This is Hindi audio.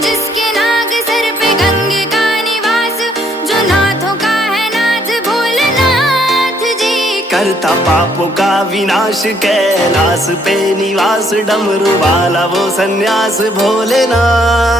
जिसके नाग सर पे गंगे का निवास, जो नाथों का है नाथ भोलेनाथ जी। करता पापों का विनाश कैलाश पे निवास, डमरू वाला वो सन्यास भोलेनाथ।